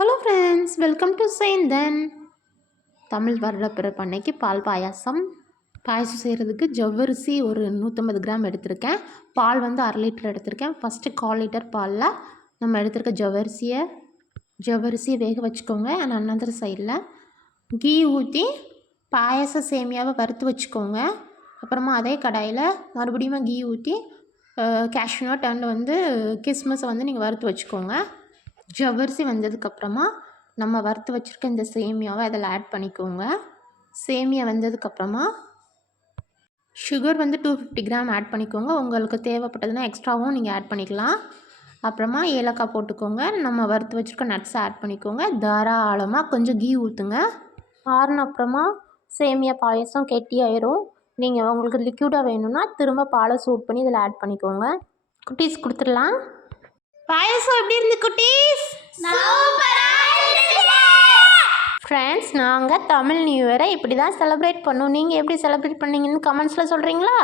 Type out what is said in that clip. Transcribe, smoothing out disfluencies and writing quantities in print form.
Hello friends, welcome to Senthan. Tamil வருடப்பிறப்பு அன்னைக்கு பால் பாயாசம் செய்கிறதுக்கு ஜவ்வரிசி ஒரு 150 கிராம் எடுத்திருக்கேன். பால் வந்து 1/2 லிட்டர் எடுத்திருக்கேன். ஃபஸ்ட்டு 1/4 லிட்டர் பாலில் நம்ம எடுத்திருக்க ஜவ்வரிசியை வேக வச்சுக்கோங்க. அனந்தர் சைடில் கீ ஊற்றி பாயாச சேமியாவை வறுத்து வச்சுக்கோங்க. அப்புறமா அதே கடாயில் மறுபடியும் கீ ஊற்றி கேஷ்யூ நட் அண்ட் வந்து கிஸ்மிஸை வந்து நீங்கள் வறுத்து வச்சுக்கோங்க. ஜவ்வரிசி வந்ததுக்கப்புறமா நம்ம வறுத்து வச்சுருக்க இந்த சேமியாவை அதில் ஆட் பண்ணிக்கோங்க. சேமியா வந்ததுக்கப்புறமா சுகர் வந்து 250 கிராம் ஆட் பண்ணிக்கோங்க. உங்களுக்கு தேவைப்பட்டதுன்னா எக்ஸ்ட்ராவும் நீங்கள் ஆட் பண்ணிக்கலாம். அப்புறமா ஏலக்காய் போட்டுக்கோங்க. நம்ம வறுத்து வச்சுருக்க நட்ஸை ஆட் பண்ணிக்கோங்க. தாராளமாக கொஞ்சம் கீ ஊற்றுங்க. ஆறுன அப்புறமா சேமியா பாயசம் கெட்டியாயிரும். நீங்கள் உங்களுக்கு லிக்யூடாக வேணும்னா திரும்ப பாலை சூட் பண்ணி இதில் ஆட் பண்ணிக்கோங்க. குட்டீஸ் கொடுத்துடலாம். பாயசம் எப்படி இருந்து குட்டீஸ்? ஃப்ரெண்ட்ஸ், நாங்கள் தமிழ் நியூ இயரை இப்படி தான் செலிப்ரேட் பண்ணோம். நீங்கள் எப்படி செலிப்ரேட் பண்ணீங்கன்னு கமெண்ட்ஸில் சொல்கிறீங்களா?